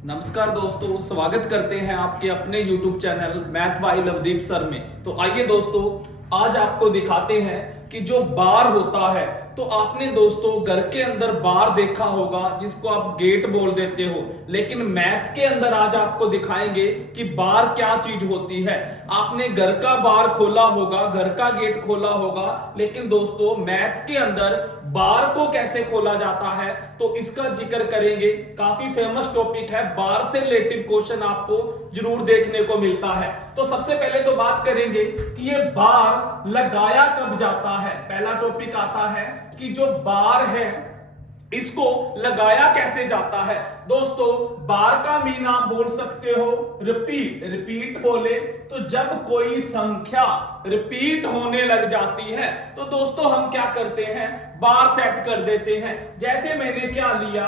नमस्कार दोस्तों, स्वागत करते हैं आपके अपने YouTube channel math bye Lovedeep sir में। तो आइए दोस्तों, आज आपको दिखाते हैं कि जो बार होता है, तो आपने दोस्तों घर के अंदर बार देखा होगा जिसको आप गेट बोल देते हो, लेकिन मैथ के अंदर आज आपको दिखाएंगे कि बार क्या चीज होती है। आपने घर का बार खोला होगा, घर का गेट खोला होगा, लेकिन दोस्तों मैथ के अंदर बार को कैसे खोला जाता है तो इसका जिक्र करेंगे। काफी फेमस टॉपिक है, बार से रिलेटेड क्वेश्चन आपको जरूर देखने को मिलता है। तो सबसे पहले तो बात करेंगे कि ये बार लगाया कब जाता है। पहला टॉपिक आता है कि जो बार है इसको लगाया कैसे जाता है। दोस्तों बार का मीन आप बोल सकते हो रिपीट। रिपीट बोले तो जब कोई संख्या रिपीट होने लग जाती है तो दोस्तों हम क्या करते हैं, बार सेट कर देते हैं। जैसे मैंने क्या लिया,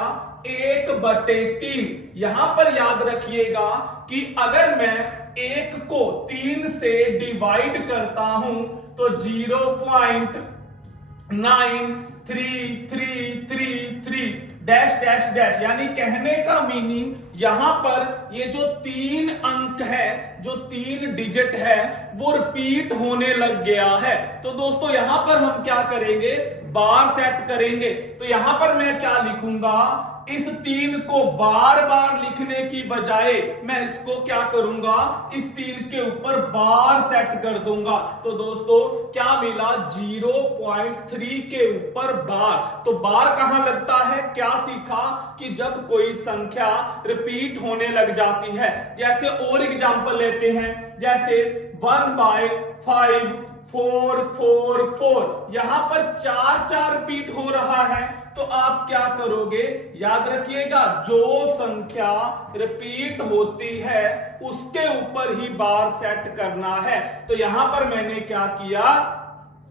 1/3। यहां पर याद रखिएगा कि अगर मैं 1 को 3 से डिवाइड करता हूं तो 0.9333 डैश डैश डैश, यानी कहने का मीनिंग यहां पर ये जो 3 अंक है, जो 3 डिजिट है, वो रिपीट होने लग गया है। तो दोस्तों यहां पर हम क्या करेंगे, बार सेट करेंगे। तो यहां पर मैं क्या लिखूंगा, इस 3 को बार बार लिखने की बजाय मैं इसको क्या करूंगा, इस 3 के ऊपर बार सेट कर दूंगा। तो दोस्तों क्या मिला, 0.3 के ऊपर बार। तो बार कहां लगता है, क्या सीखा कि जब कोई संख्या रिपीट होने लग जाती है। जैसे और एग्जांपल लेते हैं, जैसे 1/5 4 4 4, यहां पर 4 रिपीट हो रहा है। तो आप क्या करोगे, याद रखिएगा जो संख्या रिपीट होती है उसके ऊपर ही बार सेट करना है। तो यहां पर मैंने क्या किया,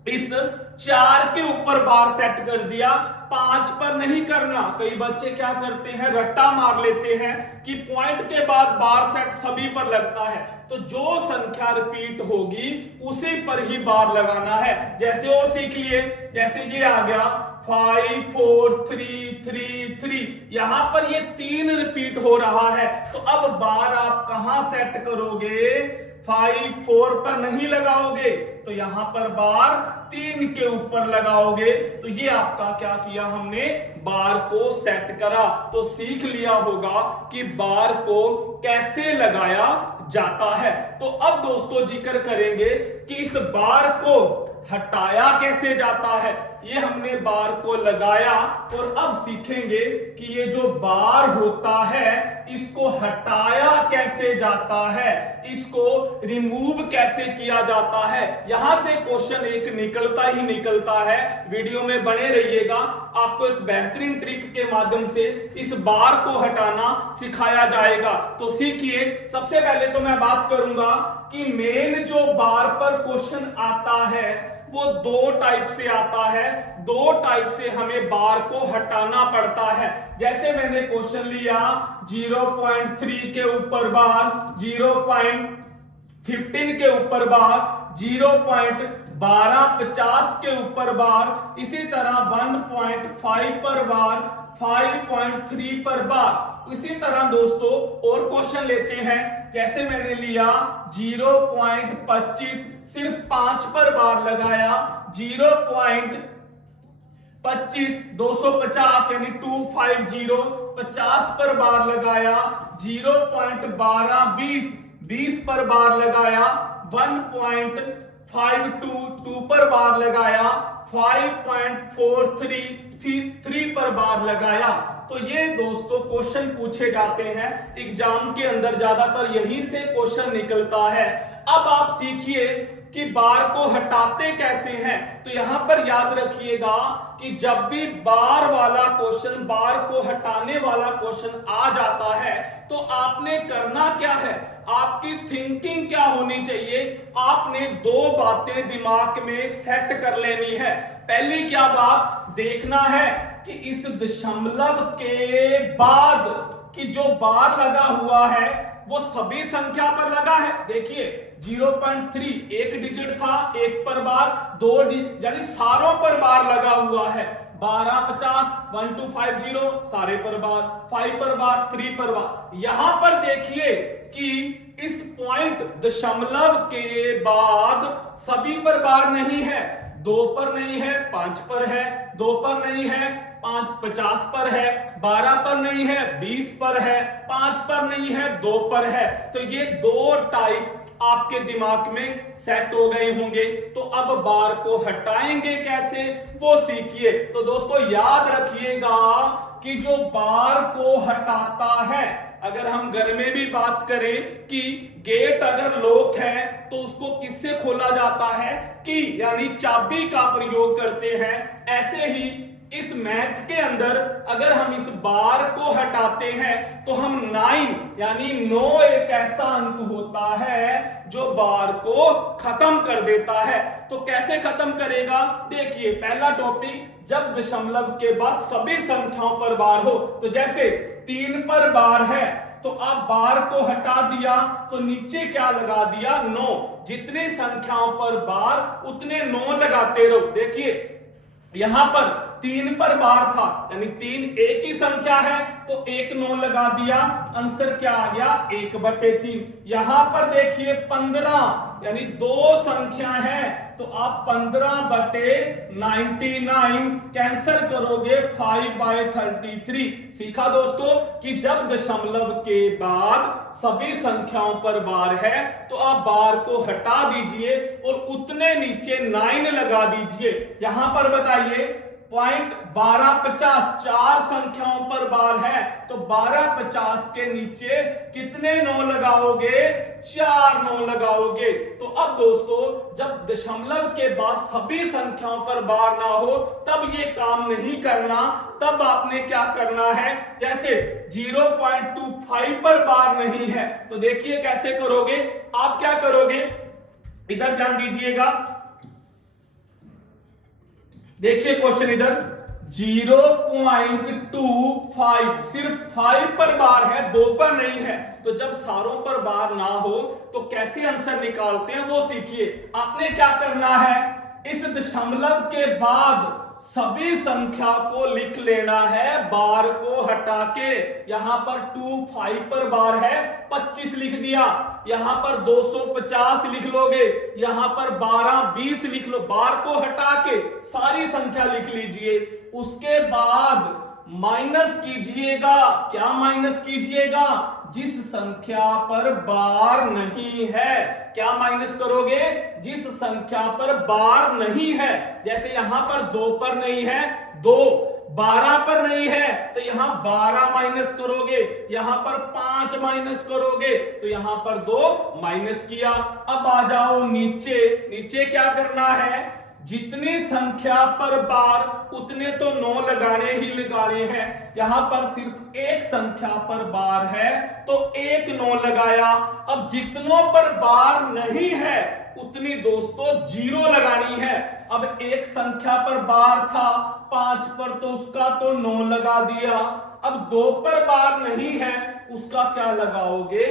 इस 4 के ऊपर बार सेट कर दिया, 5 पर नहीं करना। कई बच्चे क्या करते हैं, रट्टा मार लेते हैं कि पॉइंट के बाद बार सेट सभी पर लगता है। तो जो संख्या रिपीट होगी उसी पर ही बार लगाना है। जैसे और सीख लिए, जैसे ये आ गया 5 4 3 3 3, यहां पर ये 3 रिपीट हो रहा है। तो अब बार आप कहां सेट करोगे, 5 4 पर नहीं लगाओगे, तो यहां पर बार 3 के ऊपर लगाओगे। तो ये आपका क्या किया हमने, बार को सेट करा। तो सीख लिया होगा कि बार को कैसे लगाया जाता है। तो अब दोस्तों जिक्र करेंगे कि इस बार को हटाया कैसे जाता है। ये हमने बार को लगाया और अब सीखेंगे कि ये जो बार होता है इसको हटाया कैसे जाता है, इसको रिमूव कैसे किया जाता है। यहां से क्वेश्चन एक निकलता ही निकलता है। वीडियो में बने रहिएगा, आपको एक बेहतरीन ट्रिक के माध्यम से इस बार को हटाना सिखाया जाएगा। तो सीखिए। सबसे पहले तो मैं बात करूंगा कि मेन जो बार पर क्वेश्चन आता है वो 2 टाइप से आता है। 2 टाइप से हमें बार को हटाना पड़ता है। जैसे मैंने क्वेश्चन लिया 0.3 के ऊपर बार, 0.15 के ऊपर बार, 0.1250 के ऊपर बार, इसी तरह 1.5 पर बार, 5.3 पर बार। इसी तरह दोस्तों और क्वेश्चन लेते हैं। जैसे मैंने लिया 0.25, सिर्फ 5 पर बार लगाया, 0.25 250 यानी 250, 50 पर बार लगाया, 0.12 20 पर बार लगाया, 1.52 2 पर बार लगाया, 5.43 3 पर बार लगाया। तो ये दोस्तों क्वेश्चन पूछे जाते हैं एग्जाम के अंदर, ज्यादातर यहीं से क्वेश्चन निकलता है। अब आप सीखिए कि बार को हटाते कैसे हैं। तो यहां पर याद रखिएगा कि जब भी बार वाला क्वेश्चन, बार को हटाने वाला क्वेश्चन आ जाता है तो आपने करना क्या है, आपकी थिंकिंग क्या होनी चाहिए, आपने 2 बातें दिमाग में सेट कर लेनी है। पहली क्या बात देखना है कि इस दशमलव के बाद कि जो बार लगा हुआ है वो सभी संख्या पर लगा है। देखिए 0.3 एक डिजिट था, एक पर बार, दो डिजिट यानी सारों पर बार लगा हुआ है। 12 50 1 2 5 0 सारे पर बार, 5 पर बार, 3 पर बार। यहां पर देखिए कि इस पॉइंट दशमलव के बाद सभी पर बार नहीं है, 2 पर नहीं है, 5 पर है, 2 पर नहीं है, 50 पर है, 12 पर नहीं है, 20 पर है, 5 पर नहीं है, 2 पर है। तो ये दो टाइप आपके दिमाग में सेट हो गए होंगे। तो अब बार को हटाएंगे कैसे वो सीखिए। तो दोस्तों याद रखिएगा कि जो बार को हटाता है, अगर हम घर में भी बात करें कि गेट अगर लॉक है तो उसको किससे खोला जाता है, की यानी चाबी का प्रयोग करते हैं। ऐसे ही इस मैथ के अंदर अगर हम इस बार को हटाते हैं तो हम 9 यानी 9 एक ऐसा अंक होता है जो बार को खत्म कर देता है। तो कैसे खत्म करेगा, देखिए पहला टॉपिक, जब दशमलव के बाद सभी संख्याओं पर बार हो। तो जैसे 3 पर बार है तो आप बार को हटा दिया तो नीचे क्या लगा दिया, 9। जितने संख्याओं पर बार उतने 9 लगाते रहो। देखिए यहां पर 3 पर बार था यानी 3 एक ही संख्या है तो 1 9 लगा दिया, आंसर क्या आ गया 1/3। यहां पर देखिए 15 यानी 2 संख्या है तो आप 15/99 कैंसिल करोगे 5/33। सीखा दोस्तों कि जब दशमलव के बाद सभी संख्याओं पर बार है तो आप बार को हटा दीजिए और उतने नीचे 9 लगा दीजिए। यहां पर बताइए पॉइंट 1250 4 संख्याओं पर बार है तो 1250 के नीचे कितने 9 लगाओगे, 4 9 लगाओगे। तो अब दोस्तों जब दशमलव के बाद सभी संख्याओं पर बार ना हो तब ये काम नहीं करना। तब आपने क्या करना है, जैसे 0.25 पर बार नहीं है तो देखिए कैसे करोगे, आप क्या करोगे, इधर ध्यान दीजिएगा, देखिए क्वेश्चन इधर 0.25 सिर्फ 5 पर बार है, 2 पर नहीं है। तो जब सारों पर बार ना हो तो कैसे आंसर निकालते हैं वो सीखिए। आपने क्या करना है, इस दशमलव के बाद सभी संख्या को लिख लेना है बार को हटा के। यहां पर 25 पर बार है 25 लिख दिया, यहां पर 250 लिख लोगे, यहां पर 12 20 लिख लो, बार को हटा के सारी संख्या लिख लीजिए। उसके बाद माइनस कीजिएगा, क्या माइनस कीजिएगा, जिस संख्या पर बार नहीं है। क्या माइनस करोगे, जिस संख्या पर बार नहीं है। जैसे यहां पर 2 पर नहीं है, 2 12 पर नहीं है तो यहां 12 माइनस करोगे, यहां पर 5 माइनस करोगे तो यहां पर 2 माइनस किया। अब आ जाओ नीचे, नीचे क्या करना है, जितनी संख्या पर बार उतने तो 9 लगाने ही लगाने हैं। यहां पर सिर्फ एक संख्या पर बार है तो 1 9 लगाया। अब जितनों पर बार नहीं है उतनी दोस्तों 0 लगानी है। अब एक संख्या पर बार था 5 पर तो उसका तो 9 लगा दिया। अब 2 पर बार नहीं है उसका क्या लगाओगे,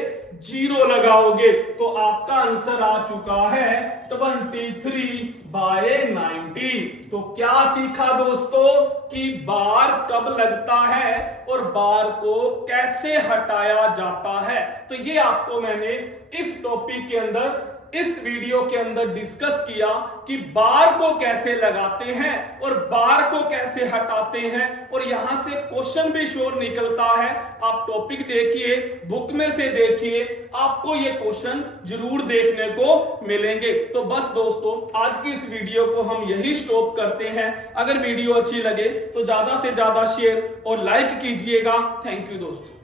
0 लगाओगे। तो आपका आंसर आ चुका है 23/90। तो क्या सीखा दोस्तों कि बार कब लगता है और बार को कैसे हटाया जाता है। तो ये आपको मैंने इस टॉपिक के अंदर, इस वीडियो के अंदर डिस्कस किया कि बार को कैसे लगाते हैं और बार को कैसे हटाते हैं। और यहां से क्वेश्चन भी श्योर निकलता है। आप टॉपिक देखिए, बुक में से देखिए, आपको ये क्वेश्चन जरूर देखने को मिलेंगे। तो बस दोस्तों आज की इस वीडियो को हम यही स्टॉप करते हैं। अगर वीडियो अच्छी लगे तो ज्यादा से ज्यादा शेयर और लाइक कीजिएगा। थैंक यू दोस्तों।